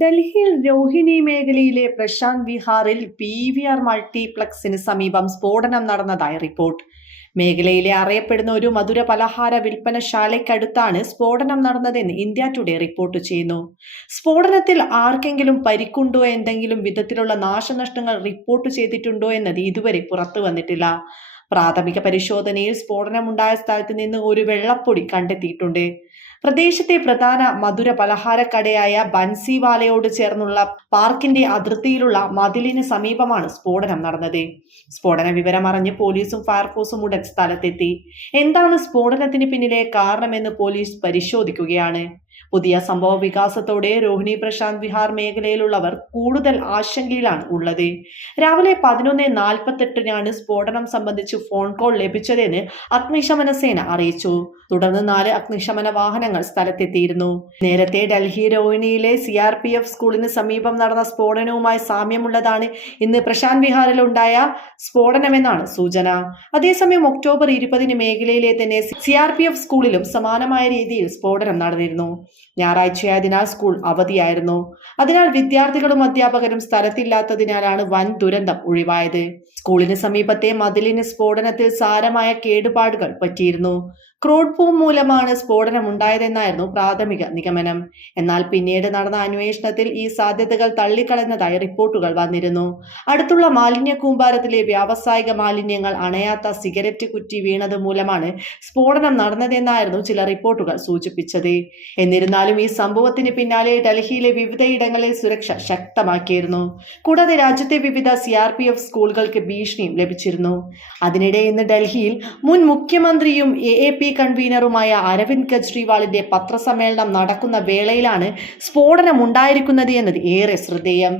ഡൽഹിയിൽ രോഹിണി മേഖലയിലെ പ്രശാന്ത് വിഹാറിൽ പി വി ആർ മൾട്ടിപ്ലക്സിന് സമീപം സ്ഫോടനം നടന്നതായി റിപ്പോർട്ട്. മേഖലയിലെ അറിയപ്പെടുന്ന ഒരു മധുര പലഹാര വിൽപ്പനശാലയ്ക്കടുത്താണ് സ്ഫോടനം നടന്നതെന്ന് ഇന്ത്യ ടുഡേ റിപ്പോർട്ട് ചെയ്യുന്നു. സ്ഫോടനത്തിൽ ആർക്കെങ്കിലും പരിക്കുണ്ടോ എന്തെങ്കിലും വിധത്തിലുള്ള നാശനഷ്ടങ്ങൾ റിപ്പോർട്ട് ചെയ്തിട്ടുണ്ടോ എന്നത് ഇതുവരെ പുറത്തു വന്നിട്ടില്ല. പ്രാഥമിക പരിശോധനയിൽ സ്ഫോടനമുണ്ടായ സ്ഥലത്ത് നിന്ന് ഒരു വെള്ളപ്പൊടി കണ്ടെത്തിയിട്ടുണ്ട്. പ്രദേശത്തെ പ്രധാന മധുര പലഹാരക്കടയായ ബൻസിവാലയോട് ചേർന്നുള്ള പാർക്കിന്റെ അതിർത്തിയിലുള്ള മതിലിന് സമീപമാണ് സ്ഫോടനം നടന്നത്. സ്ഫോടന വിവരം അറിഞ്ഞ് പോലീസും ഫയർഫോഴ്സും ഉടൻ സ്ഥലത്തെത്തി. എന്താണ് സ്ഫോടനത്തിന് പിന്നിലെ കാരണമെന്ന് പോലീസ് പരിശോധിക്കുകയാണ്. പുതിയ സംഭവ വികാസത്തോടെ രോഹിണി പ്രശാന്ത് വിഹാർ മേഖലയിലുള്ളവർ കൂടുതൽ ആശങ്കയിലാണ് ഉള്ളത്. രാവിലെ പതിനൊന്ന് നാൽപ്പത്തെട്ടിനാണ് സ്ഫോടനം സംബന്ധിച്ച് ഫോൺ കോൾ ലഭിച്ചതെന്ന് അഗ്നിശമന സേന അറിയിച്ചു. തുടർന്ന് നാല് അഗ്നിശമന വാഹനങ്ങൾ സ്ഥലത്തെത്തിയിരുന്നു. നേരത്തെ ഡൽഹി രോഹിണിയിലെ സി ആർ പി എഫ് സ്കൂളിന് സമീപം നടന്ന സ്ഫോടനവുമായി സാമ്യമുള്ളതാണ് ഇന്ന് പ്രശാന്ത് വിഹാറിൽ ഉണ്ടായ സ്ഫോടനമെന്നാണ് സൂചന. അതേസമയം ഒക്ടോബർ ഇരുപതിന് മേഖലയിലെ തന്നെ സി ആർ പി എഫ് സ്കൂളിലും സമാനമായ രീതിയിൽ സ്ഫോടനം നടന്നിരുന്നു. ഞായറാഴ്ചയായതിനാൽ സ്കൂൾ അവധിയായിരുന്നു. അതിനാൽ വിദ്യാർത്ഥികളും അധ്യാപകരും സ്ഥലത്തില്ലാത്തതിനാലാണ് വൻ ദുരന്തം ഒഴിവായത്. സ്കൂളിന് സമീപത്തെ മതിലിന് സ്ഫോടനത്തിൽ സാരമായ കേടുപാടുകൾ പറ്റിയിരുന്നു. ക്രൂഡ് മൂലമാണ് സ്ഫോടനം ഉണ്ടായതെന്നായിരുന്നു പ്രാഥമിക നിഗമനം. എന്നാൽ പിന്നീട് നടന്ന അന്വേഷണത്തിൽ ഈ സാധ്യതകൾ തള്ളിക്കളഞ്ഞതായി റിപ്പോർട്ടുകൾ വന്നിരുന്നു. അടുത്തുള്ള മാലിന്യ കൂമ്പാരത്തിലെ വ്യാവസായിക മാലിന്യങ്ങൾ അണയാത്ത സിഗരറ്റ് കുറ്റി വീണത് മൂലമാണ് സ്ഫോടനം നടന്നതെന്നായിരുന്നു ചില റിപ്പോർട്ടുകൾ സൂചിപ്പിച്ചത്. എന്നിരുന്നാലും ഈ സംഭവത്തിന് പിന്നാലെ ഡൽഹിയിലെ വിവിധയിടങ്ങളിൽ സുരക്ഷ ശക്തമാക്കിയിരുന്നു. കൂടാതെ രാജ്യത്തെ വിവിധ സി ആർ പി എഫ് സ്കൂളുകൾക്ക് ഭീഷണിയും ലഭിച്ചിരുന്നു. അതിനിടെ ഇന്ന് ഡൽഹിയിൽ മുൻ മുഖ്യമന്ത്രിയും എ എ പി കൺവീനറുമായ അരവിന്ദ് കെജ്രിവാളിന്റെ പത്രസമ്മേളനം നടക്കുന്ന വേളയിലാണ് സ്ഫോടനം ഉണ്ടായിരിക്കുന്നത് എന്നത് ഏറെ ശ്രദ്ധേയം.